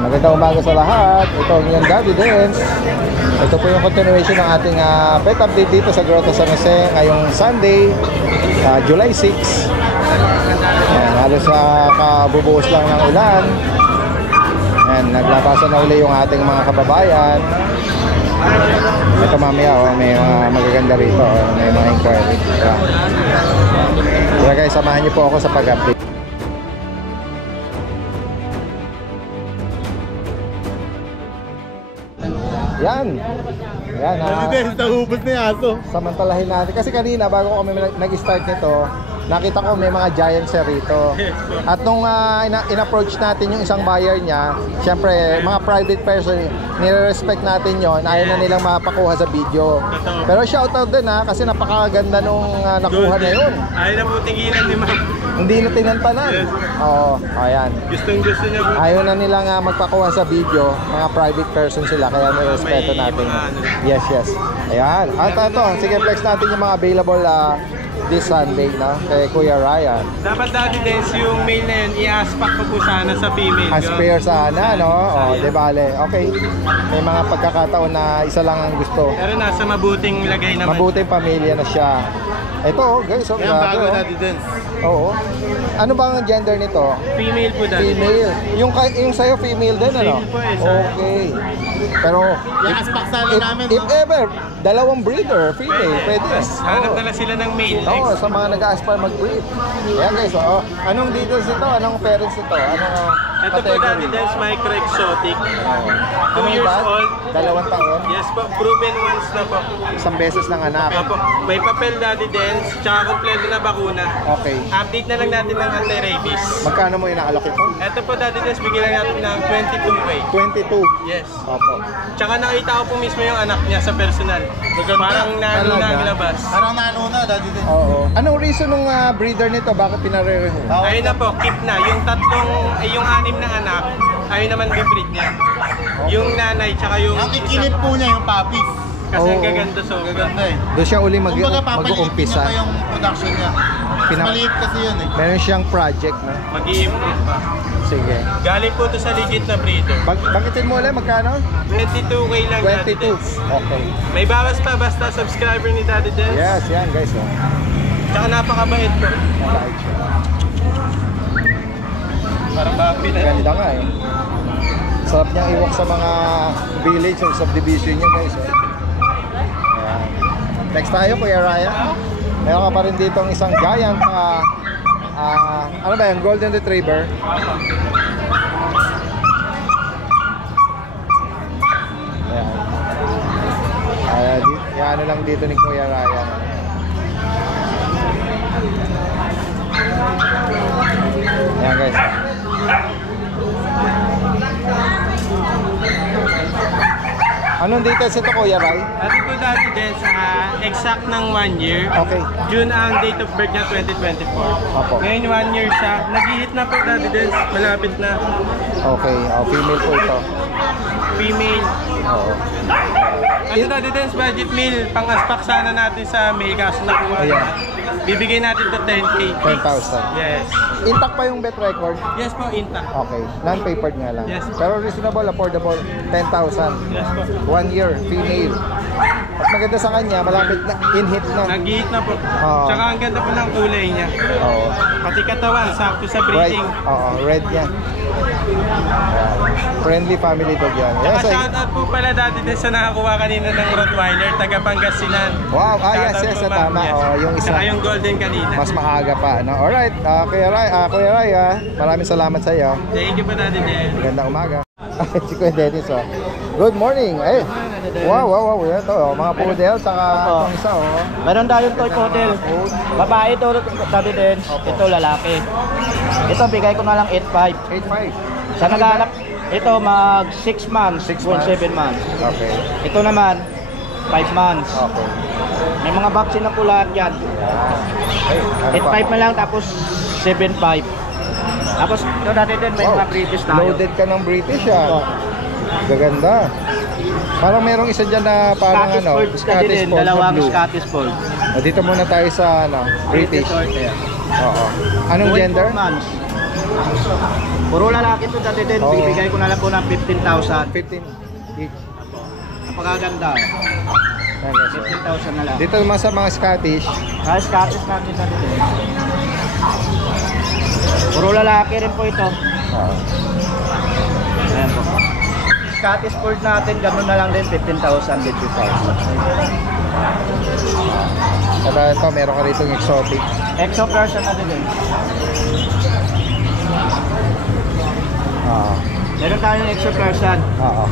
Magandang umaga sa lahat. Ito ang inyong Daddy Dance. Ito po yung continuation ng ating pet update dito sa Grotto San Jose ngayong Sunday, July 6. Ayan, halos kabubuhos lang ng ulan. Ayan, naglabasan na uli yung ating mga kababayan. Ito mamaya, may mga magaganda rito, may mga inquiry. Kaya guys, samahan niyo po ako sa pag-update. Yan. Yan. Nahubos na yung aso. Samantalahin natin. Kasi kanina, bago kami nag-start nito, nakita ko may mga giants rito. At nung in-approach natin yung isang buyer niya, syempre, mga private person, nire-respect natin yon. Ayaw na nilang mapakuha sa video. Pero shoutout din kasi napakaganda nung nakuha na yun. Ayaw na po tingilan ni ma'am. Hindi na tinantanan. Oo, ayan. Gusto niya po. Ayaw na nila mapakuha sa video. Mga private person sila, kaya nirespeto natin. Yes. Ayan. At ito, sige, flex natin yung mga available this Sunday kay Kuya Ryan. Dapat dati din yung male na yun, i-aspak ko po sana sa female. As pair sana, no? O, di bale. Okay. May mga pagkakataon na isa lang ang gusto. Pero nasa mabuting lagay naman. Mabuting pamilya na siya. Ito, guys. Yan bago dati din. Oo. Ano bang ang gender nito? Female po dati. Female. Yung sa'yo female din, ano? Female po Okay. Pero i-aspak sana namin, if ever, dalawang breeder, female, pwede. Hanap na lang sila ng male. Oo, sa mga nag-aspire mag-breed. Ayan guys, anong details ito? Anong parents ito? Anong ito po dati din, micro exotic. 2 years ba? old. 2 taon? Yes po, proven once na po. Isang beses ng anak. Opo. May papel dati din, tsaka kompleto na bakuna. Okay. Update na lang natin ng anti-rabies. Magkano mo inaalok ito? Ito po dati din, bigyan lang natin ng 22K. 22? Yes. Opo. Tsaka nakita ko po mismo yung anak niya sa personal. Parang nalabas. Parang nanuna, dati din. Oo. Anong reason ng breeder nito? Bakit pinarereho? Ayun na po, keep na. Yung yung 6 na anak, ayun naman bibreed niya. Yung nanay, tsaka yung Ang ikinip po niya yung puppies. Kasi ang Oo. gaganda so. Gaganda eh. Doon siya uli Kumbaga papaliit niya mag-uumpisa. pa yung production niya. Mas maliit kasi yun eh. Meron siyang project, no? Mag-i-improve pa. Sige. Galing po to sa legit na breeder. Bakitin mo ulit, magkano? 22K lang. 22. Okay. May bawas pa basta subscriber ni Daddy Dance. Yes, yan guys. Tsaka napakabait po. Mabait siya. Parang papi na. Ganda nga eh. Sarap niyang iwak sa mga village o subdivision niya guys. Ayan. Next tayo, Kuya Ryan. Meron ka pa rin dito ang isang giant ano ba yan? Golden Retriever. Ayan. Yan lang dito ni Kuya Ryan. Ayan guys. Anong details ito, Kuya Ray? At ito dati din sa exact ng 1 year. Okay. June ang date of birth niya 2024. Opo. Ngayon 1 year siya. Nag-hit na po dati din. Malapit na. Okay. Female po ito. Female. Oo. Ano dati din budget meal. Pang-aspak sana natin sa May kaso nakuha. Ayan. Bibigay natin to 10K. 10,000. Yes. Intact pa yung vet record? Yes po, intact. Okay. Non-papered nga lang. Yes. Pero reasonable, affordable. 10,000. Yes po. 1 year, female. At maganda sa kanya, malapit na, in-hit na. Nag-hit na po. Oo. Tsaka ang ganda po ng kulay niya. Oo. Pati katawan, sakto sa Right. breeding. Oo, red yan. Ayan. Friendly family dog yan. Tsaka Yes, shoutout po pala dati din sa nakakuha kanina ng Rottweiler, taga Pangasinan. Wow, yes, Shoutout po, tama. ma'am. Yes. Oo, yung isa. Tsaka yung golden kanina. Mas maaga pa, no? Alright, Kuya Ray, maraming salamat sa iyo. Thank you po dati din. Magandang umaga. Si Kuya Dennis, Good morning. Wow. Ito, mga poodle, saka itong isa, Meron tayong toy poodle. Babae ito, sabi din. Ito lalaki. Ito, bigay ko na lang 8.5. 8.5. Sa nag-anak, ito mag 6 months, 6 going months. 7 months. Okay. Ito naman, 5 months. Okay. May mga vaccine na po lahat yan. Okay. 8.5 na lang, tapos 7.5. Tapos ito dati din, may mga British tayo. Loaded ka ng British, Gaganda. Parang merong isa dyan na parang Scottish Fold, Scottish Fold na dalawang blue. Scottish Fold. Dito muna tayo sa British. Short, yeah. Oo. Anong Going gender? 4 months. Puro lalaki to dati din. Oo. Bibigay ko na lang po ng 15,000. 15 each. Napakaganda. Ayan, guys, oh. 15,000 na lang. Dito naman sa mga Scottish, Guys, Scottish natin dati din. Puro lalaki rin po ito. Ayan po. Scottish Fold natin, gano'n na lang din, 15,000 with 2,000. Saka ito, meron ka rito exotic. Exo version natin din. Meron tayong exo version. Oo.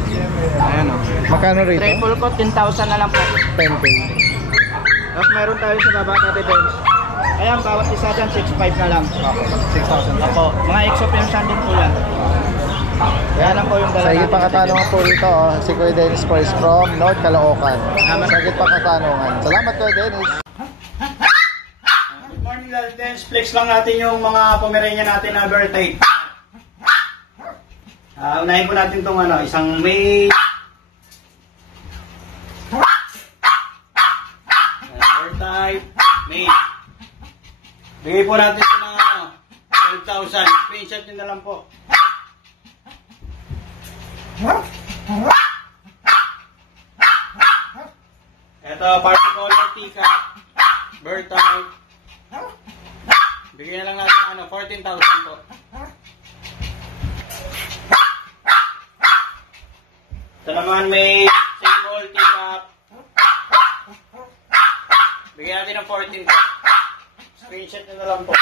Ayan o. Magkano rito? Triple coat, 10,000 na lang po. 10K. Tapos meron tayo sa baba natin din. Ayan, bawat isa dyan, 6,500 na lang. Okay. 6,000. Opo, mga exo version din po yan. Kaya lang po yung dala Sa higit natin. pa katanungan po rito, si Kuya Dennis Price from North Caloocan. Sa higit pa katanungan. Salamat Kuya Dennis. Good morning, Dance. Flex lang natin yung mga Pomeranian natin na birthday. Unahin po natin itong isang May. Birthday, May. Bigay po natin ito ng 12,000. Screenshot nyo na lang po. Ito, party color teacup. Birthday. Bigyan lang natin 14,000 po. Ito naman may symbol teacup. Bigyan natin ng 14 po. Screenshot nyo na lang po.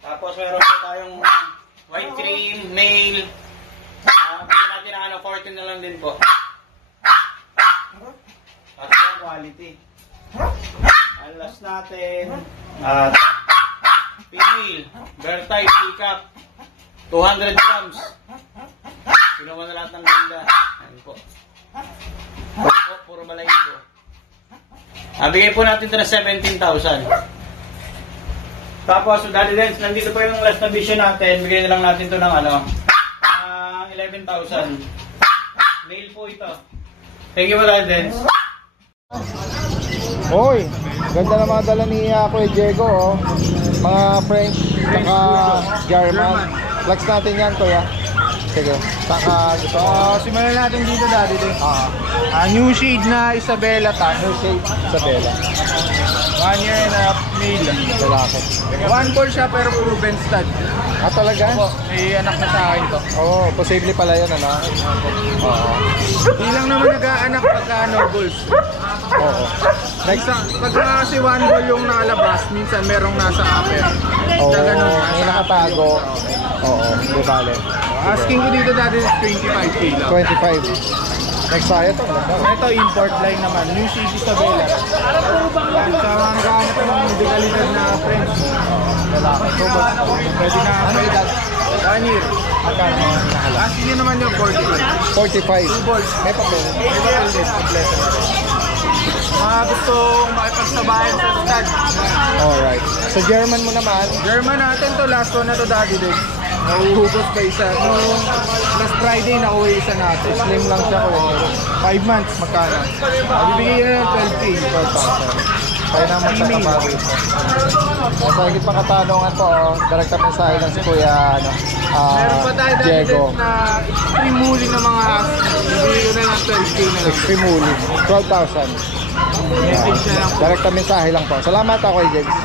Tapos meron po tayong white cream, nail. Bigyan natin ng 14 na lang din po. At yung quality. Ang last natin, female, birthday teacup, 200 grams. Pinuha na lahat ng ganda. Ayan po. Puro balayibo. Bigay po natin ito na 17,000. Tapos, Daddy Dance, nandito po yung last na vision natin. Bigay na lang natin ito ng 11,000. Mail po ito. Thank you po, Daddy Dance. Hoy, ganda na mga dala ni Kuya Diego, oh. Mga French, saka German. Flex natin yan, Kuya. Sige, saka gusto ko. Simulan natin dito dati din. New shade na Isabela ta. New shape, Isabela. 1 year and a half male. Lalaki. 1 ball siya pero proven stud. Talaga? May anak na sa akin to. Oo, posible pala yun, ano? Oo. Hindi lang naman nag-aanak pagka no balls. Oo. Pag kasi 1 ball yung nakalabas, minsan merong nasa upper. Oo, Sa ganun, may nakatago. Oo, di bale. Asking ko dito dati is 25k lang. 25. Next tayo to. Ito import line naman, New Shade Isabela. Yan, sa mga naghahanap ng dekalidad na French. Pwede na pwede. 1 year. Asking nyo naman yung 45. 45. 2 balls. May papel. May papel din. Kompleto na rin. Mga gusto makipagsabayan sa stud. Alright. Sa German mo naman, German natin to, last one na to daddy din. Nahuhubos pa isa. Nung last Friday nakuha isa natin. slim lang siya ko. 5 months, magkano? Bibigyan na ng 12k. 12,000. Kaya naman sa kabawi. Sa higit pa katanungan po, direct up mensahe lang si Kuya Meron pa tayo dati Diego. din na extreme huli ng mga ass. Bibigyan na ng 12k na lang. Extreme Uli. 12,000. Message na lang po. Direct up mensahe lang po. Salamat ako, James.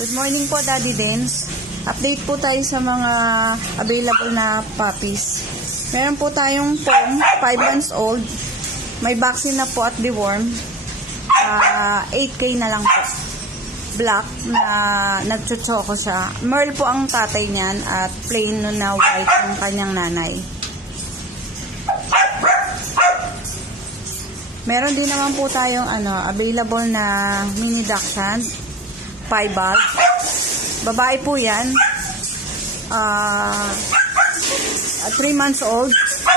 Good morning po, Daddy Dance. Update po tayo sa mga available na puppies. Meron po tayong pong 5 months old. May vaccine na po at deworm. 8K na lang po. Black na nagchuchoko siya. Merl po ang tatay niyan at plain na white ang kanyang nanay. Meron din naman po tayong available na mini dachshund. 5 bags. Babae po yan. 3 months old.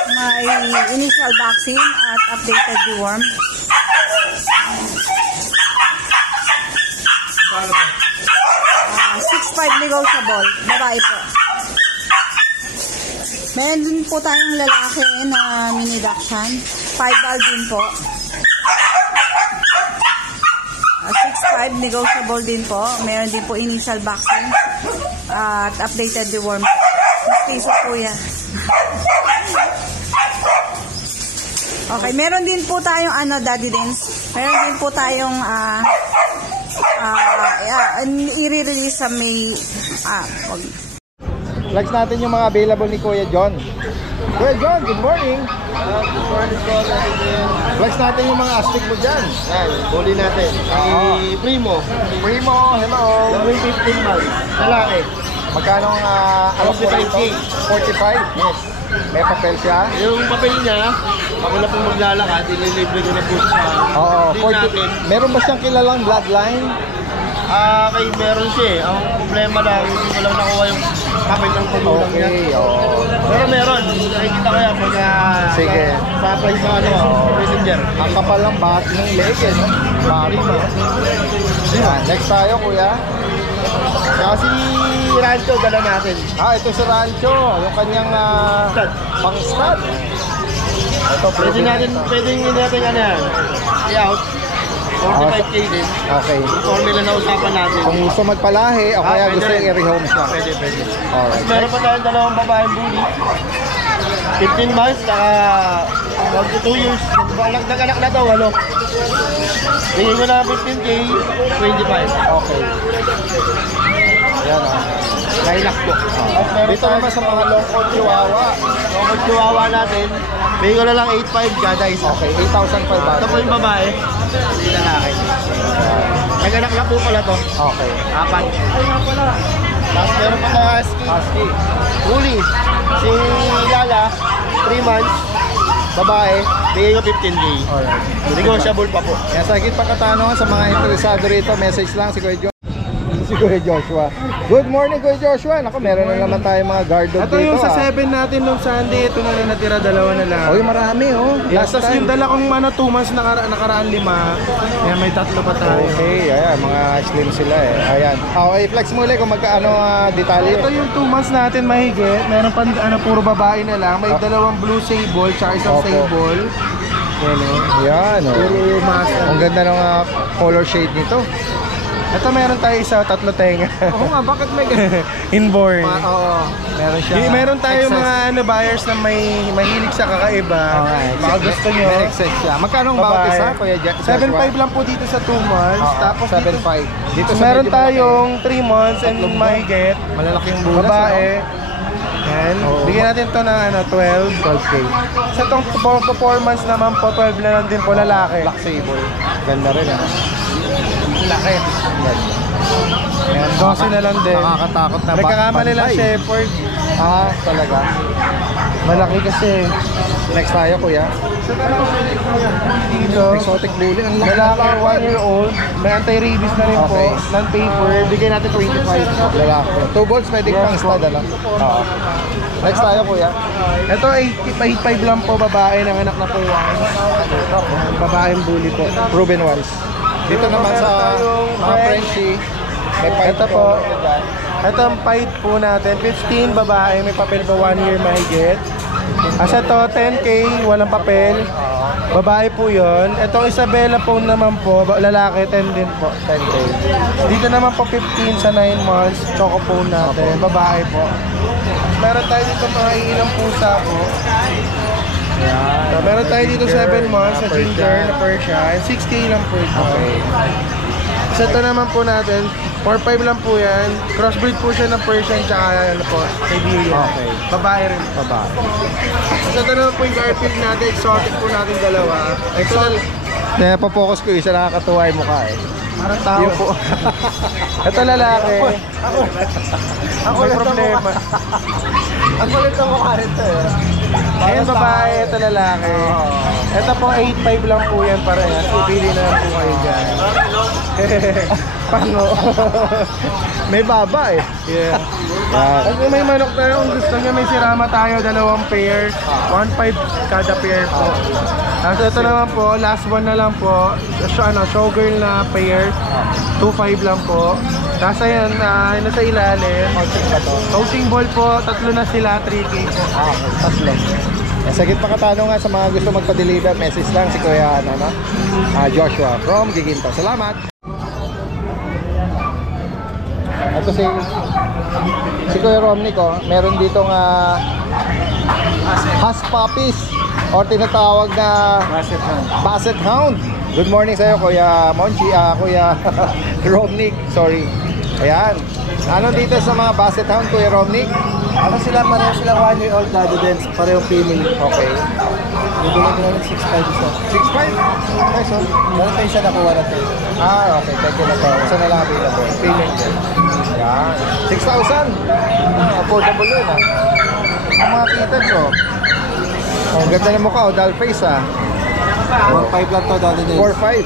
May initial vaccine at updated deworm. 6'5" negotiable. Babae po. Meron din po tayong lalaki na mini dachshund. 5 ball din po. 6'5" 1.5, negotiable din po. Meron din po initial vaccine at updated deworm. 6 pesos po yan. Okay, meron din po tayong Daddy Dens. Meron din po tayong i-release sa May. Flex natin yung mga available ni Kuya John. Kuya John, good morning. Good morning po, Daddy Dens. Flex natin yung mga astig mo dyan. Yan, huli natin. Si Primo. Primo, hello. Gawin 15 months. Lalaki. Magkano ang 45K. 45? Yes. May papel siya? Yung papel niya, ako na pong maglalakad, ililibre ko na po sa Oo, din natin. Meron ba siyang kilalang bloodline? Kay meron siya eh. Ang problema lang, hindi ko lang nakuha yung papel ng paglulang niya. Okay, oo. Pero meron. Nakikita ko yan pag Sige. sa apply sa messenger. Ang kapal ng ng leg, eh, no? Bari mo. Yan, next tayo, kuya. Kasi Rancho, dala natin. Ito si Rancho, yung kanyang Stud. pang-stud. Ito, Pwede natin ano yan. I-out. 45K din. Okay. Yung formula na usapan natin. Kung gusto magpalahi, o kaya pwede gusto rin. yung i-rehome siya. Pwede. Alright. Meron pa tayong dalawang babaeng bully. 15 months, saka 2 years. Nag-anak na daw, ano? Bigyan ko na 15K, 25. Okay. Yan, Lilac po. Tapos meron Dito naman sa mga long coat chihuahua. Long chihuahua natin, bigyan ko na lang 8.5 kada isa. Okay, 8,500. Ito po yung babae, hindi lalaki. Nag-anak na po pala to. Okay. 4. Tapos meron pa tayo husky. Bully. Si Lala, 3 months, babae, bigay ko 15K. Alright. Negotiable pa po. Yan, sa higit pa katanungan sa mga interesado rito, message lang si Kuya si Kuya Joshua. Good morning, Kuya Joshua. Naku, meron na naman tayo mga guard dog Ito dito. yung sa 7 natin nung Sunday, ito na natira, dalawa na lang. Oy, marami, oh. Yes, Last tapos time. yung dala kong 2 months nakaraan 5. Yan, may 3 pa tayo. Okay, ayan, mga slim sila eh. Ayan. Okay, flex muli kung magkaano detalye. Ito yung 2 months natin mahigit. Meron pa puro babae na lang. May dalawang blue sable, tsaka isang Okay. sable. Yan Yan, oh. Puro master. Ang ganda ng color shade nito. Ito meron tayo isa, 3 tenga. Oo nga, bakit may Inborn. Oo, meron siya. Meron tayo excess. mga buyers na may mahilig sa kakaiba. Okay, Baka gusto nyo. May excess siya. Magkano ang bawat isa, Kuya Joshua? 7.5 lang po dito sa 2 months. Oo, Tapos 7.5. Dito sa meron medyo malaki. tayong 3 months and mahigit. Malalaki yung bulas. Babae. Yan. Oo. Bigyan natin to ng 12. 12K. Sa itong performance naman po, 12 na lang din po lalaki. Black Sable. Ganda rin, ah. Laki. Ganda. Yan, 12 na lang din. Nakakatakot na Nagkakamali lang bantay. shepherd. Talaga. Malaki kasi. Next tayo, Kuya. Dito. Exotic bully. Ang laki. Lalaki, 1 year old. May anti-rabies na rin po. Okay. Non-paper. Bigyan natin 25. Lalaki. 2 balls, pwede Yes, pang stud, ano? Oo. Next tayo, Kuya. Ito, 8.5 lang po, babae ng anak na po. Babaeng bully po. Proven ones. Dito naman meron sa tayong mga Frenchie. May pipe Ito po. Ito ang fight po natin. 15 babae, may papel pa 1 year mahigit. Asa to, 10K, walang papel. Babae po yon. Itong Isabella po naman po, lalaki, 10 din po. 10K. Dito naman po 15 sa 9 months, choco po natin, babae po. Meron tayo dito mga ilang pusa po. So, meron tayo dito 7 months na ginger na Persian, 6K lang po ito. Okay. So ito naman po natin, 4-5 lang po yan. Crossbreed po siya ng Persian tsaka ano po, Siberian. Okay. Babae rin. Babae. So ito naman po yung Garfield natin, exotic po natin dalawa. Exotic. Kaya pa-focus ko isa, nakakatuwa yung mukha eh. Parang tao Yung po. Ito lalaki. Ako May problema. Ang kulit ang mukha nito eh. Ayan babae, ito lalaki. Ito po 8.5 lang po yan parehas. Pipili na lang po kayo dyan. Pango. May baba eh. Yeah. Yan. Kasi may manok tayo, kung gusto niya may sirama tayo, 2 pair, 1.5 kada pair po. Tapos ito naman po, last one na lang po, showgirl na pair, 2.5 lang po. Tapos ayan, nasa ilalim, Coaching ba to? coaching ball po, 3 na sila, 3K po. Tatlo. Sa gitna katanungan sa mga gusto magpa-deliver, message lang si Kuya Joshua from Giginto. Salamat! Ito si Kuya Romnick, oh. Meron ditong Husk Puppies or tinatawag na Basset Hound. Good morning sa iyo, Kuya Monchi, Kuya Romnick, sorry. Ayan. Ano dito sa mga Basset Hound, Kuya Romnick? Ano sila, pareho silang 1 year old Daddy Dance, parehong female. Okay. Bibigyan ko namin 6.5 isa. 6.5? Okay, so. Meron tayo isa nakuha na tayo. Okay. Thank you na po. Isa na lang available. Female din. Ayan. 6,000. Affordable yun, ha. Ang mga kittens, oh. Oh, ganda ng mukha, oh. Doll face, ha. 4.5 lang to Daddy Dance. 4.5.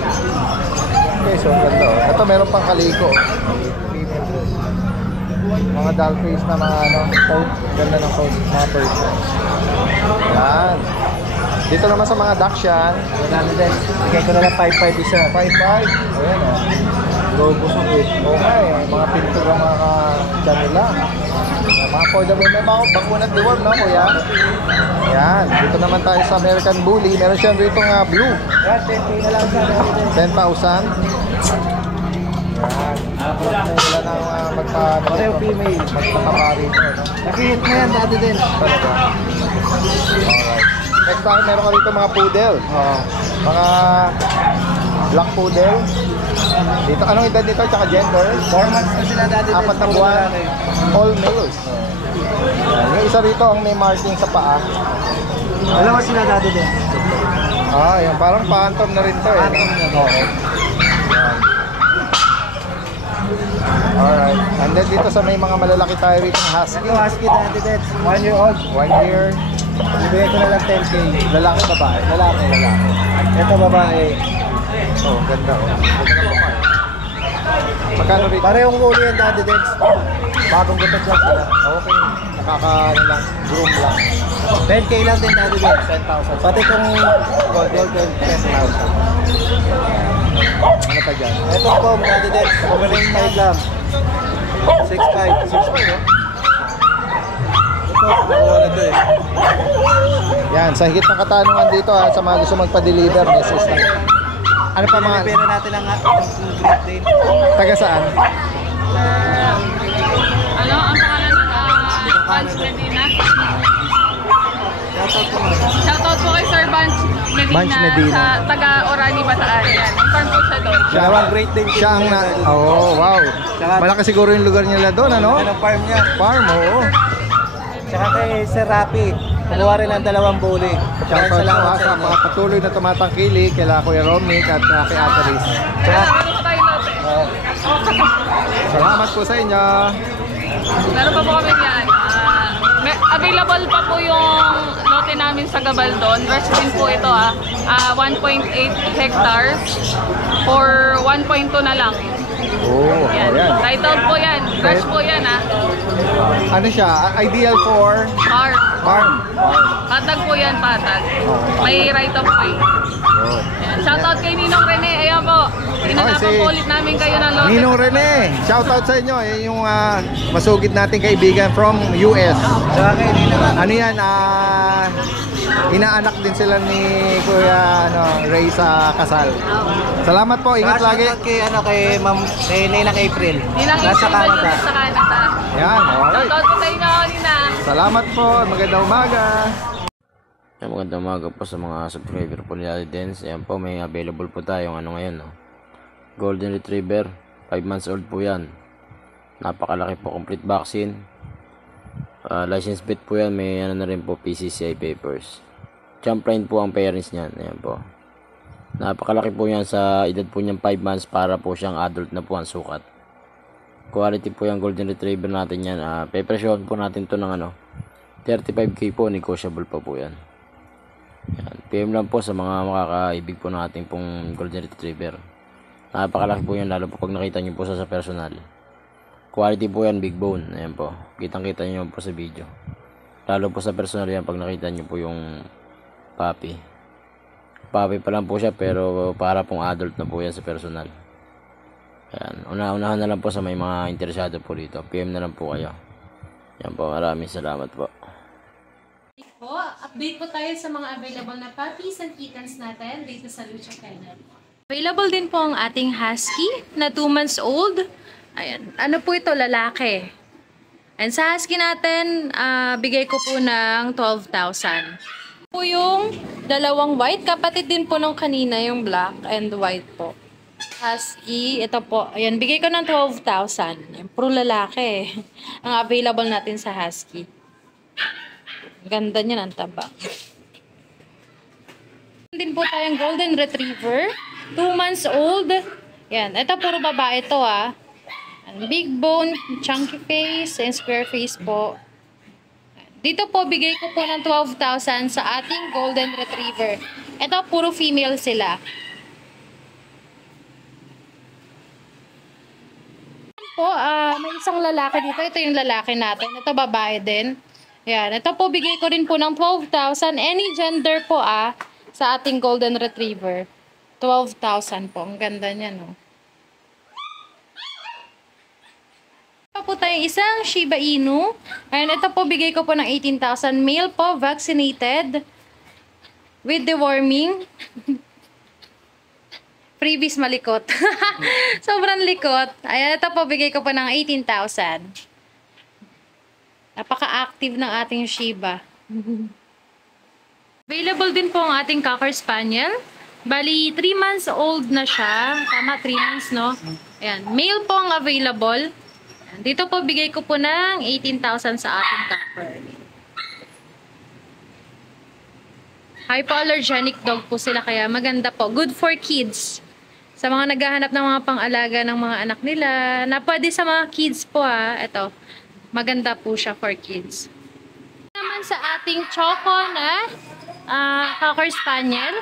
Okay, so ang ganda, oh. Ito, meron pang kaliko. Mga doll face na mga coat. Ganda ng coat, mga person. Yan. Dito naman sa mga Dachshund. Daddy Dance, bigay ko na lang 5.5 isa. 5.5. Ayan, oh. Lobo sa bit. Okay, mga pinto ng mga kanila. Mga affordable. May mga bakunat deworm, no, kuya? Ayan. Dito naman tayo sa American Bully. Meron siya rito nga blue. Yan, 10K na lang sa Daddy Dance. 10,000. Wala na Pareho female. magpataba rito, no? Nakihit mo yan Daddy Dance. Talaga. Alright. Next time, meron ka rito mga poodle. Mga black poodle. Dito, anong edad nito? Tsaka gender? 4 months na sila Daddy Dance. 4 na buwan. All males. Yung isa rito ang may marking sa paa. Dalawa sila Daddy Dance. Yan. Parang phantom na rin to, eh. Oo. Yan. Alright. And then dito sa may mga malalaki tayo rito ng husky. Ito husky Daddy Dance. 1 year old. 1 year. Bibigay ko na lang 10K. Lalaki, babae. Lalaki. Ito babae. Oh, ganda, oh. Ganda ng babae. Magkano rito? Parehong huli yan Daddy Dance. Bagong gutot lang sila. Okay. Lang. Groom lang. 10K lang din Daddy Dance. 10,000. Pati kung Golden 10,000. Ano pa dyan? ito po Daddy Dance. Kumaling 5 lang. 6.5. 6.5, no? Ito, nakuha na to eh. Yan, sa higit ng katanungan dito, sa mga gusto magpa-deliver, message lang. Ano pa mga, Pera natin ang group din. taga saan? Ano ang pangalan ng Bunch Medina? Shoutout po nga. Shoutout po kay Sir Bunch Medina, Bunch Medina. sa taga Orani, Bataan. Yan. Inform po siya doon. Dalawang great din. Siya ang wow. Malaki siguro yung lugar nila doon, ano? Ang farm niya. Farm, oo. Tsaka kay Sir Rapi. Kumuha rin ang 2 bully. Shoutout po sa mga patuloy na tumatangkili kila Kuya Romnick at kay Ate Riz. Meron po tayo lote. Salamat po sa inyo. Meron pa po kami yan. Available pa po yung lote namin sa Gabaldon. Fresh din po ito 1.8 hectares for 1.2 na lang. Oh, Yan. ayan. Titled po yan. Fresh po yan Ano siya? Ideal for Farm. farm. Patag po yan, patag. May right of way. Yan. Shoutout kay Ninong Rene. Ayan po. Hinanapan si po ulit namin kayo ng lote. Ninong Rene, shoutout sa inyo. Yung masugid nating kaibigan from US. Tsaka kay Nina. Ano yan? Inaanak din sila ni Kuya Ray sa kasal. Salamat po. Ingat lagi. Shoutout kay, kay Ma'am, kay Ninang April. Ninang Nasa April Canada. sa Canada. Yan, alright. Shoutout po sa inyo, Ninang. Salamat po. Magandang umaga. Magandang umaga po sa mga subscriber po ni Daddy Dance. Ayan po, may available po tayong ngayon, no? Golden Retriever, 5 months old po yan. Napakalaki po, complete vaccine. License plate po yan, may na rin po PCCI papers. Jump line po ang parents niyan. Ayan po. Napakalaki po yan sa edad po niyang 5 months para po siyang adult na po ang sukat. Quality po yung Golden Retriever natin yan. Pepresyon po natin to ng 35k po, negotiable pa po yan. Yan. PM lang po sa mga makakaibig po natin pong Golden Retriever. Napakalaki po yan, lalo po pag nakita nyo po sa personal. Quality po yan, big bone. Ayan po, kitang kita nyo po sa video. Lalo po sa personal yan pag nakita nyo po yung puppy. Puppy pa lang po siya pero para pong adult na po yan sa personal. Ayan, unahan na lang po sa may mga interesado po dito. PM na lang po kayo. Yan po, maraming salamat po. Update po tayo sa mga available na puppies and kittens natin dito sa Lucha Kennel. Available din po ang ating Husky na 2 months old. Ayan. Ano po ito? Lalaki. And sa husky natin, bigay ko po ng 12,000. Po yung dalawang white. Kapatid din po nung kanina yung black and white po. Husky. Ito po. Ayan. Bigay ko ng 12,000. Puro lalaki. Ang available natin sa husky. Ganda niya ng taba. Din po tayong golden retriever. 2 months old. Yan. Ito puro babae ito Big bone, chunky face, and square face po. Dito po, bigay ko po ng 12,000 sa ating golden retriever. Ito, puro female sila. Po, may isang lalaki dito. Ito yung lalaki natin. Ito, babae din. Yan. Ito po, bigay ko rin po ng 12,000. Any gender po, sa ating golden retriever. 12,000 po. Ang ganda niya, no? Ito po tayong isang Shiba Inu. And ito po, bigay ko po ng 18,000. Male po, vaccinated. With deworming. Freebies malikot. Sobrang likot. Ayan, ito po, bigay ko po ng 18,000. Napaka-active ng ating Shiba. Available din po ang ating Cocker Spaniel. Bali, 3 months old na siya. Tama, 3 months, no? Ayan, male po ang available. Dito po, bigay ko po ng 18,000 sa ating Cocker. Hypoallergenic dog po sila, kaya maganda po. Good for kids. Sa mga naghahanap ng mga pang-alaga ng mga anak nila, na pwede sa mga kids po Ito, maganda po siya for kids. Naman sa ating Choco na Cocker Spaniel.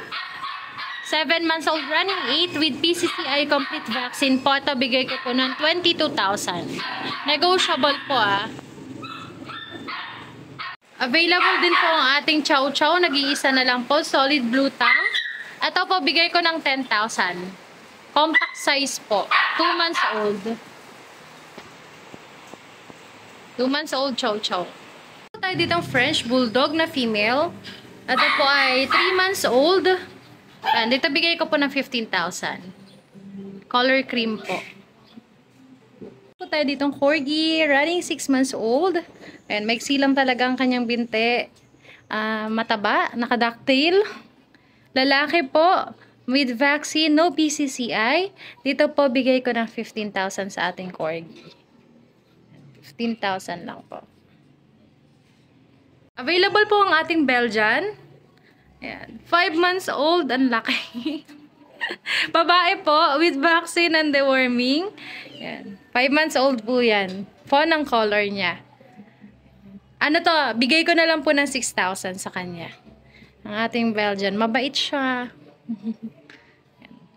7 months old, running 8 with PCCI complete vaccine po. Ito, bigay ko po ng 22,000. Negotiable po Available din po ang ating Chow Chow. Nag-iisa na lang po. Solid blue tongue. Ito po, bigay ko ng 10,000. Compact size po. 2 months old. 2 months old Chow Chow. Ito tayo ditong French Bulldog na female. Ito po ay 3 months old. And dito bigay ko po ng 15,000. Color cream po. Po tayo ditong Corgi, running 6 months old. And maiksi lang talaga ang kanyang binte. Mataba, nakadactyl. Lalaki po, with vaccine, no PCCI. Dito po bigay ko ng 15,000 sa ating Corgi. 15,000 lang po. Available po ang ating Belgian. Ayan. 5 months old, ang laki. Babae po, with vaccine and deworming. Ayan. 5 months old po yan. Fawn ang color niya. Ano to, bigay ko na lang po ng 6,000 sa kanya. Ang ating Belgian, mabait siya.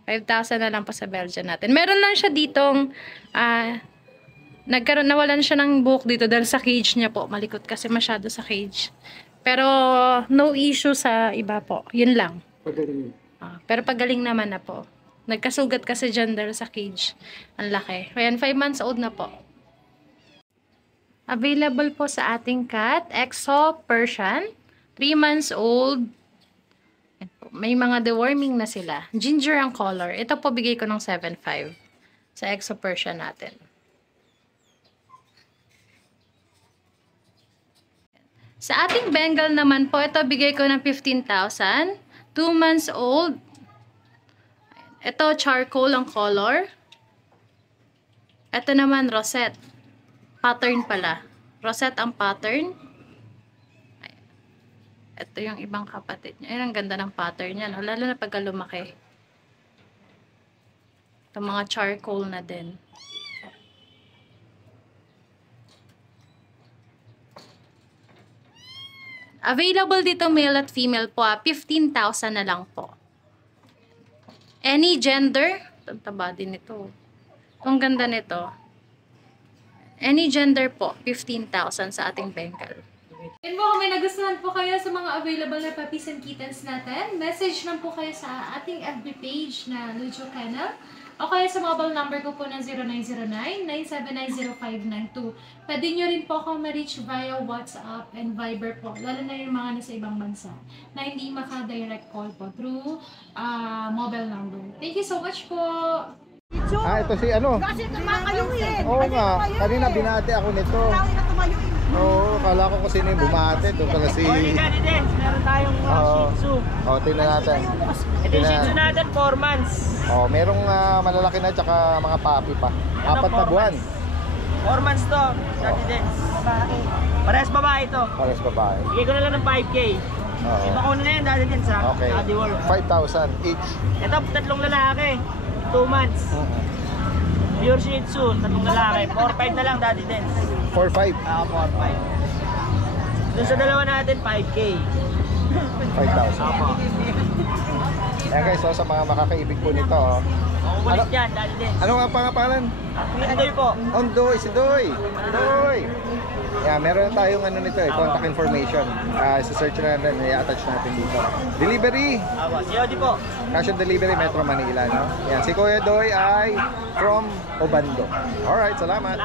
5,000 na lang po sa Belgian natin. Meron lang siya ditong, nawalan siya ng buhok dito dahil sa cage niya po. Malikot kasi masyado sa cage. Pero, no issue sa iba po. Yun lang. Pagaling. Pero pagaling naman na po. Nagkasugat kasi dyan dahil sa cage. Ang laki. Ayan, 5 months old na po. Available po sa ating cat, Exo Persian. 3 months old. May mga deworming na sila. Ginger ang color. Ito po bigay ko ng 7,500 sa Exo Persian natin. Sa ating Bengal naman po, ito bigay ko ng 15,000. 2 months old. Ito, charcoal ang color. Ito naman, rosette. Pattern pala. Rosette ang pattern. Ito yung ibang kapatid niya. Ay, ang ganda ng pattern niya, no? Lalo na pagka lumaki. Ito mga charcoal na din. Available dito male at female po. 15,000 na lang po. Any gender. Ang taba din ito. Ang ganda nito. Any gender po. 15,000 sa ating Bengal. And kung may nagustuhan po kayo sa mga available na puppies and kittens natin, message lang po kayo sa ating FB page na Lucho Kennel. O kaya sa mobile number ko po ng 0909-9790592. Pwede nyo rin po akong ma-reach via WhatsApp and Viber po. Lalo na yung mga nasa ibang bansa na hindi maka-direct call po through mobile number. Thank you so much po! Ito si ano? Kasi tumayo eh. Oo nga, kanina binate ako nito. Oo, kala ko kung sino yung bumate. Ito pala si... Meron tayong Shih Tzu. Tingnan natin. Ito yung Shih Tzu natin, 4 months. Merong malalaki na tsaka mga papi pa. 4 na buwan. 4 months to, Daddy Dens. Parehas babae ito. Pares babae. Bigay ko na lang ng 5K. May bakuna na yan, Daddy Dens ha. Okay. Daddy World. 5,000 each. Ito, 3 lalaki. 2 months. Pure Shih Tzu, 3 lalaki. 4-5 na lang, Daddy Dens. 4,500. 4-5. Dun sa dalawa natin, 5K. 5,000. Ayan guys, sa mga makakaibig po nito. Makukulit yan, Daddy Dens. Ano nga pangalan? Andoy po. Ondoy, si Doy. Doy. Meron na tayong nito contact information. Isa-search na natin, i-attach natin dito. Delivery. COD po. Cash on delivery, Metro Manila, no? Yan, si Kuya Doy ay from Obando. Alright, salamat.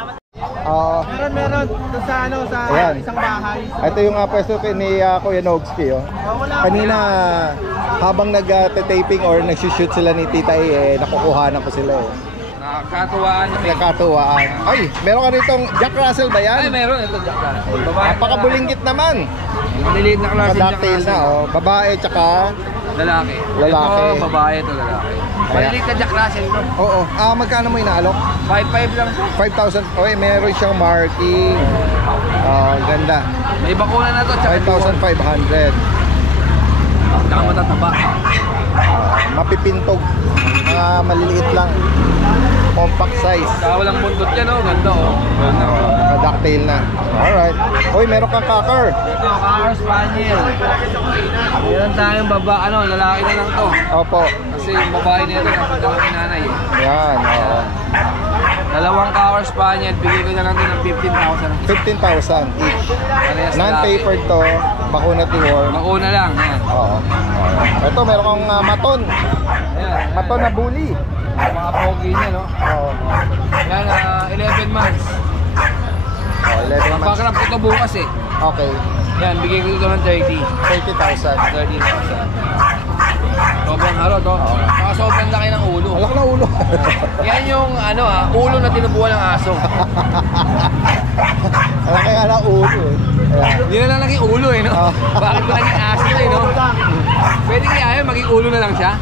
Meron doon sa Ayan. isang bahay. Ito yung pwesto ni Kuya Nogski. Kanina, habang nag-taping or nag-shoot sila ni Tita A, nakukuhanan ko sila eh. Nakakatuwaan. Ay, meron ka ritong Jack Russell ba yan? Ay, meron. Ito, Jack Russell. Napakabulingkit naman. Maliliit na klase Jack Cocktail na, babae tsaka lalaki. Lalaki. Ito, babae, ito lalaki. Maliliit na Jack Russell ito. Oo. Magkano mo inaalok? 5,500 lang po. 5,000. Okay, meron siyang marking. Ganda. May bakuna na to. 5,500. Tsaka matataba. Mapipintog. Maliliit lang. Compact size. Tsaka walang buntot yan, oh. Ganda, oh. Ganda, oh. Ducktail na. Alright. Hoy, meron kang cocker. Ito, Cocker Spaniel. Meron tayong lalaki na lang to. Opo. Kasi yung babae nito, napunta lang yung nanay. Yan, oo. Dalawang Cocker Spaniel, bigay ko na lang din ng 15,000. 15,000 each. Parehas Non-papered to. Bakuna tiwor. Bakuna lang, yan. Oo. Ito, meron kang maton. Ayan. Maton na bully. Mga pogi niya, no? Oo. Yan, 11 months. 11 months. Papakrap ko ito bukas eh. Okay. Yan, bigay ko ito ng 30. 30,000. 30,000. Sobrang harot, oh. Saka sobrang laki ng ulo. Alak na ulo. Yan yung ulo na tinubuan ng aso. Alaki nga na ulo eh. Ayan. Hindi na lang naging ulo eh, no? Bakit ba naging aso eh, no? Pwede kaya yun, maging ulo na lang siya?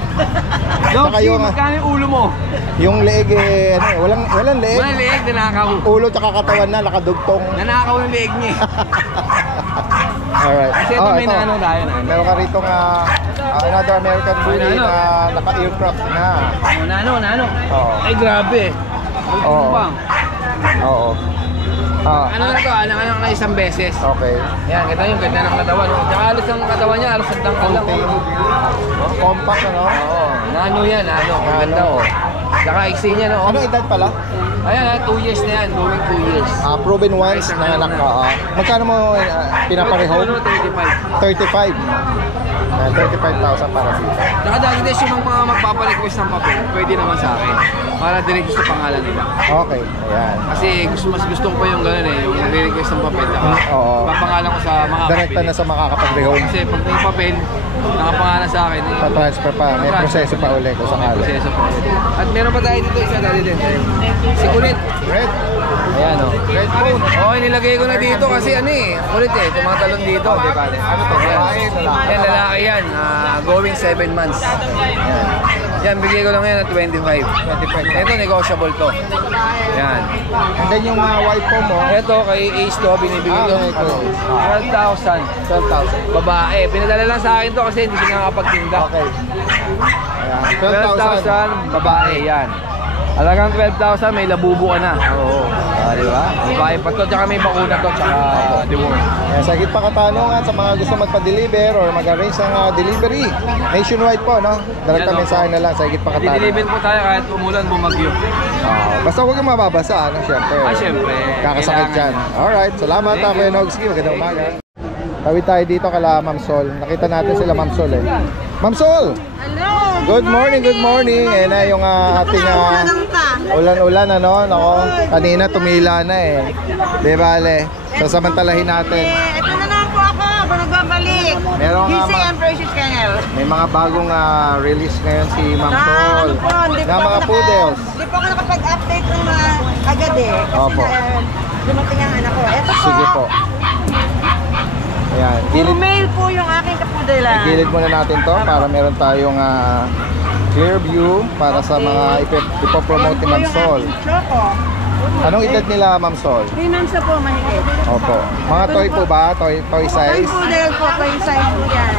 Dog, Saka yung, magkano yung ulo mo? Yung leeg eh, walang leeg. Walang leeg, nanakaw. Ulo tsaka katawan na, nakadugtong. Nanakaw yung leeg niya eh. Alright. Kasi ito may nano tayo na. Meron ka rito another American bully na naka-aircraft na. Nano. Oo. Ay, grabe. Oo. Oo. Ano na to, anak-anak na isang beses. Okay. Yan, kita yung ganda ng katawan. Tsaka alos ng katawan niya, alos ng tangkal lang. Compact, ano? Oo, nano yan, nano. Ang ganda, oh. Tsaka iksi niya, no? Ano edad pala? Ayan, 2 years na yan, going 2 years. Proven once na anak ka. Magkano mo pinapareho? 35. 35. 35,000 para dito. Tsaka dahil din yung mga magpaparequest ng papel, pwede naman sa akin. Para direct sa pangalan nila. Okay, ayan. Kasi mas gusto ko pa yung gano'n eh, yung request ng papel. Oo. Papangalan ko sa mga Direkta na sa makakapag-rehome. Kasi pag may papel, nakapangalan sa akin. Pa-transfer pa. May proseso pa ulit kung May sakali. proseso pa ulit. At meron pa tayo dito, isa dali din. Si Kulit. Red. Ayan o. Red phone. Okay, nilagay ko na dito kasi kulit eh, tumatalon dito. Di ba? Ano to? Babae, lalaki. Yan, lalaki yan. Going 7 months. Yan. Yan, bigay ko lang yan ng 25. Ito, negotiable to. Yan. And then yung wife ko mo, Ito, kay Ace to, binibigay ko ng 12,000. 12,000. Babae. Pinadala lang sa akin to kasi hindi ko nakakapagtinda. Okay. Ayan. 12,000 babae, yan. Alagang 12,000, may labubo ka na. Oo. Di ba? Babae pa to, tsaka may bakuna to, tsaka deworm. Ayan, sa higit pa katanungan sa mga gusto magpa-deliver or mag-arrange ng delivery. Nationwide po, no? Direkta Yan, mensahe na lang sa higit pa katanungan. Dideliver po tayo kahit umulan, bumagyo. Basta huwag kang mababasa, ano? Siyempre. Siyempre. Kakasakit Kailangan. dyan. Alright, salamat. Kuya Nogski. Magandang umaga. Tawid tayo dito kala Ma'am Sol. Nakita natin sila Ma'am Sol eh. Ma'am Sol! Hello! Good morning, good morning. Ayan na yung ating ulan-ulan, ano? Nako, kanina tumila na eh. Di bale, sasamantalahin natin. Ito na naman po ako, nagbabalik. Meron nga Gising and Precious Kennel. may mga bagong release ngayon si Ma'am Na, Sol. ano po, hindi Na po mga ako poodles. Hindi po ako nakapag-update ng agad eh. Kasi Opo. dumating ang anak ko. Ito po. Sige po. Ayan, Puro male po yung aking kapudelan. gilid muna natin to para meron tayong clear view para sa mga ipopromote ni Ma'am Sol. Choco. Anong edad nila, Ma'am Sol? 3 months na po mahigit. Opo. Mga toy po ba? Toy Toy size? poodle po, toy size po yan.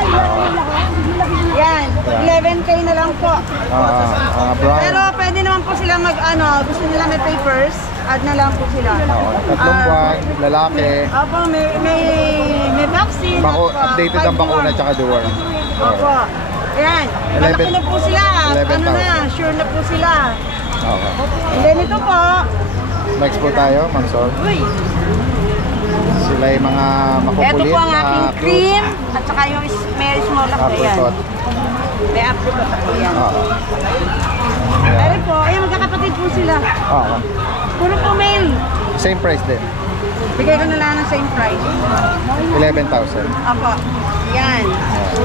Yan, 11K na lang po. Brown. Pero pwede naman po sila gusto nila may papers, add na lang po sila. Tatlong buwan, lalaki. Opo, may vaccine. Updated ang bakuna tsaka dual. Opo. Ayan, malaki na po sila. 11,000. Sure na po sila. Okay. And then ito po. Next po tayo, Ma'am Sol. Uy, Sila yung mga ito makukulit po ang na aking fruit. cream at saka yung Mary Small ako yan. Apricot. May apricot ako yan. Oo. Ayun po, ayun magkakapatid po sila. Oo. Puro po male. Same price din. Bigay ko na lang ng same price. 11,000. Apo. Yan.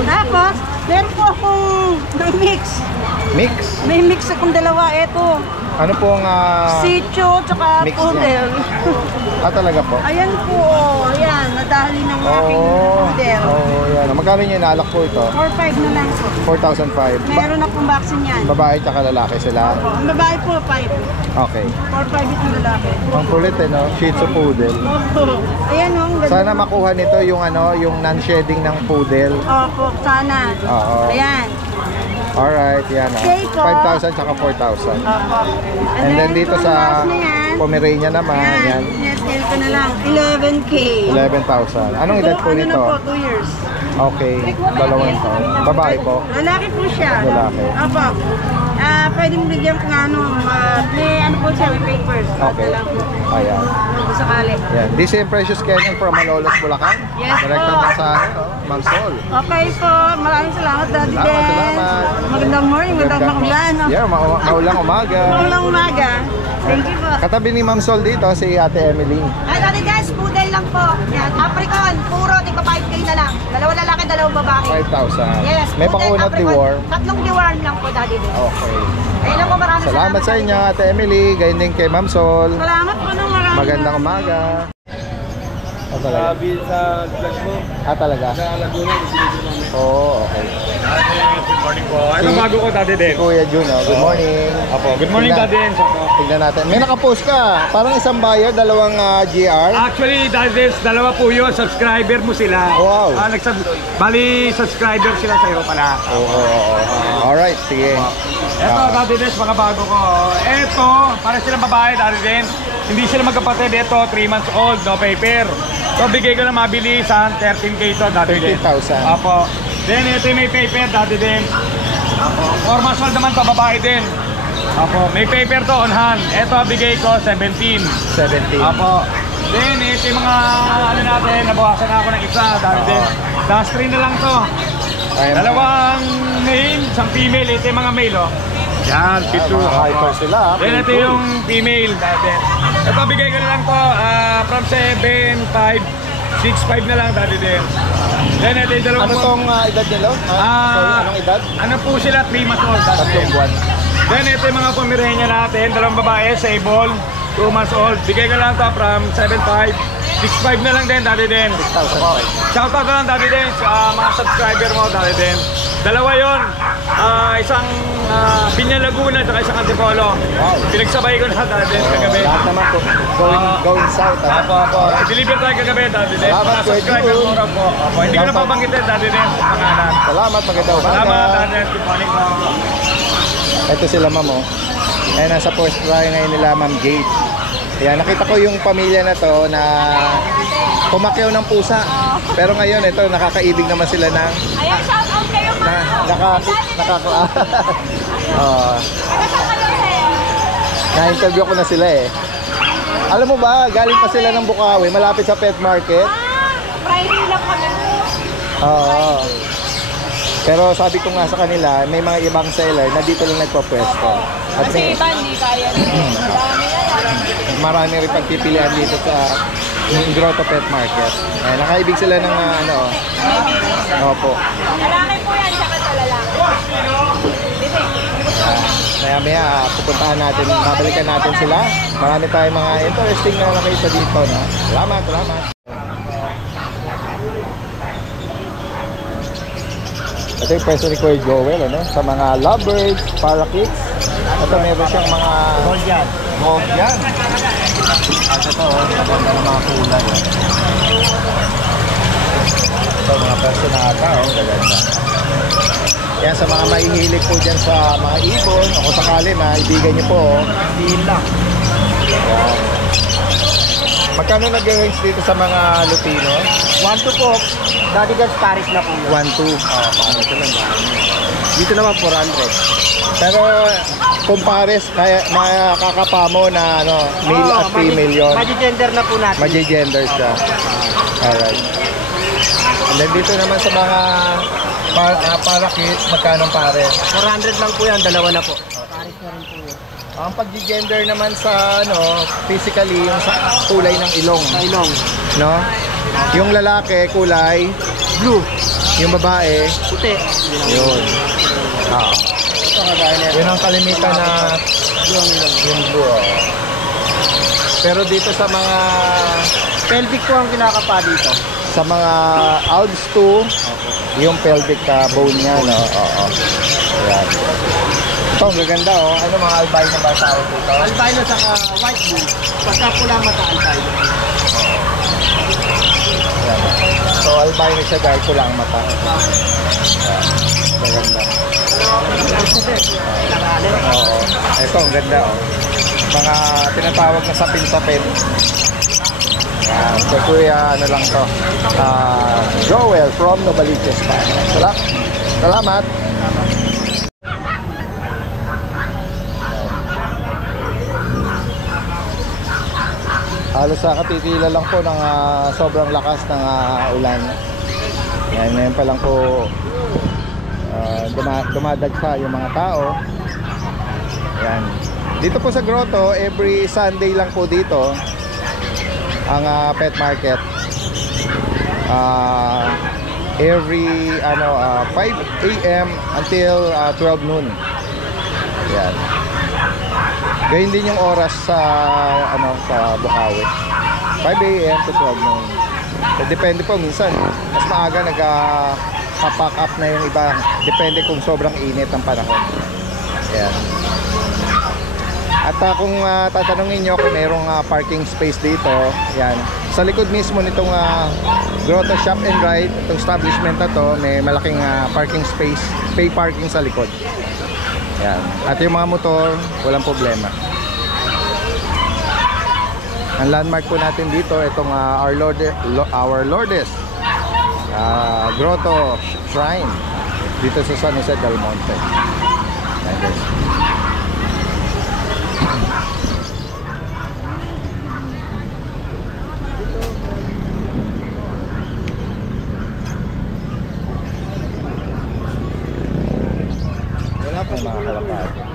Tapos, meron po akong mix. Mix? May mix akong dalawa. Ito, Ano pong Shih Tzu tsaka mix poodle. talaga po? Ayan po. Ayan, nadali ng aking poodle. Yan. Magkano niya inaalak po ito? 4-5 na lang po. 4,500. Meron akong vaccine yan. Babae tsaka lalaki sila. Opo. Ang babae po, 5. Okay. 4-5 itong lalaki. Ang kulit no? Shih Tzu poodle. Opo. Ayan o, ang ganda. Sana makuha nito yung yung non-shedding ng poodle. Opo, sana. Oo. Ayan. Alright, yan Okay po. 5,000 tsaka 4,000. Opo. And then dito itong sa last na yan. Pomerania naman, Ayan, yan. net-sale ko na lang. 11K. 11,000. Anong edad po Ano nito? na po, 2 years. Okay, 2 taon. Babae po. Lalaki po siya. Lalaki. Opo. Pwede mo bigyan ko nga may po siya, may papers. Okay. Add na lang po. Ayan. Kung sakali. Yan. This is Precious Canyon from Malolos, Bulacan. Yes po. Direktang mensahe, Ma'am Sol. Okay po. Maraming salamat, Daddy Salamat, Des. salamat. Magandang morning, magandang ulan. Yeah, maulang umaga. Maulang umaga. Thank you po. Katabi ni Ma'am Sol dito, si Ate Emily. Ay, Daddy Des, poodle lang po. Yan, Apricot, puro, tika 5K na lang. Dalawang lalaki, dalawang babae. 5,000. Yes, May poodle, pakunat apricot. deworm. Tatlong deworm lang po, Daddy Des. Okay. Ayun lang po, maraming Salamat sa inyo, Daddy Ate Emily. Ganyan din kay Ma'am Sol. Salamat po ng marami. Magandang umaga. Talaga? Sa vlog mo, Talaga? sa Laguna, Oo, okay. Good morning po. Ito bago ko dati din. Kuya Jun, good morning. Opo, good morning Tignan- dati din. Tignan natin. May nakapost ka. Parang isang buyer, dalawang GR. Actually, dati din, dalawa po yun. Subscriber mo sila. Wow. Bali, subscriber sila sa'yo pala. Oo. Alright, sige. Ito, dati din, mga bago ko. Ito, para silang babae dati din. Hindi sila magkapatid. Ito, 3 months old, no paper. So, bigay ko na mabilisan. 13K ito dati din. 13,000. Apo. Then, ito yung may paper dati din. Apo. 4 months old naman to, babae din. Apo. May paper to on hand. Ito, bigay ko 17. 17. Apo. Then, ito yung mga natin, nabawasan na ako ng isa dati din. Last 3 na lang to. Dalawang male, isang female. Ito yung mga male, oh. Yan, pitu. Hyper sila. Then, ito yung female dati. Ito, bigay ko na lang to. From 7.5, 6.5 na lang dati din. Then, ito yung dalawang... Ano tong edad nila? Sorry, anong edad? Ano po sila? 3 months old dati din. 3 buwan. Then, ito yung mga Pomerania natin. Dalawang babae, sable, 2 months old. Bigay ko lang to from 7.5, 6.5 na lang din dati din. 6,000. Shoutout na lang dati din sa mga subscriber mo dati din. Dalawa yun. Isang Pinya Laguna at isang Antipolo. Wow. Pinagsabay ko na dati din kagabi. Lahat naman po. Going south. Apo. Deliver tayo kagabi dati din. Salamat, Mga Kuya subscriber Jun. mo rin po. Apo. Hindi ko na papanggitin dati din sa pangalan. Salamat, magandang umaga. Salamat dati din. Good morning po. Ito sila, Ma'am. Ayan, nasa first try ngayon nila, Ma'am Jade. Ayan, nakita ko yung pamilya na to na pumakyaw ng pusa. Pero ngayon, ito, nakakaibig naman sila ng... Ayan, shout out kayo, Na-interview ko na sila eh. Alam mo ba, galing pa sila ng Bukawi, malapit sa pet market. Friday lang kami. Oo. Pero sabi ko nga sa kanila, may mga ibang seller na dito lang nagpapwesto. At Kasi iba, hindi kaya. Dami na yan. marami rin pagpipilian dito sa Grotto Pet Market. Ayan, nakaibig sila ng opo. Lalaki po yan, tsaka sa lalaki. Maya pupuntahan natin, babalikan natin sila. Marami tayong mga interesting na nakita dito, no? Salamat. Ito yung pwesto ni Kuya Joel, ano? Sa mga lovebirds, parakeets. Ito meron siyang mga gold yan. At ito, maganda ng mga kulay. Ito, mga pwesto na ata, gaganda. Yan, sa mga mahihilig po dyan sa mga ibon, o kung sakali, maibigan nyo po, deal lang. Yan. Magkano nag-range dito sa mga Lutino? 1-2 po. Dati guys, Paris na po. 1-2. Paano ito lang dami. Dito naman 400. Pero kung pares, makakapa mo na male at female yun. Magi-gender na po natin. Magi-gender siya. Alright. And then dito naman sa mga parakeets, magkano pares? 400 lang po yan, dalawa na po. Paris na rin po yun. Ang pag-gender naman sa physically yung sa kulay ng ilong. Sa ilong. No? Yung lalaki kulay Blue. yung babae Puti. yun. Yun ang kalimitan na yung blue. Pero dito sa mga Pelvic po ang kinakapa dito. sa mga Alps 2, yung pelvic bone niya, no? Oo. Ayan. Ito, ang gaganda, oh. Ano mga albino ba tawag dito? Albino saka white bull. Pagka pula mata albino. Ayan. So, albino siya dahil pula ang mata. Ayan. Gaganda. Oo. Ito, ang ganda, oh. Mga tinatawag na sapin-sapin. So kuya, ano lang to, Joel from Novaliches pa. Salamat. Halos katitila lang po ng sobrang lakas ng ulan. Yan, ngayon pa lang po dumadagsa yung mga tao. Yan. Dito po sa Grotto, every Sunday lang po dito ang pet market. Every 5 AM until 12 noon. Yan. Gayun din yung oras sa sa Bukawi. 5 AM to 12 noon. So, depende po minsan. Mas maaga nagka-pack up na yung iba. Depende kung sobrang init ang panahon. Yan. At kung tatanungin nyo kung merong parking space dito, yan. Sa likod mismo nitong Grotto Shop and Ride, itong establishment na to, may malaking parking space, pay parking sa likod. Yan. At yung mga motor, walang problema. Ang landmark po natin dito, itong Our Lourdes Grotto Shrine dito sa San Jose del Monte. Yan guys. Wala pong mga kalapad.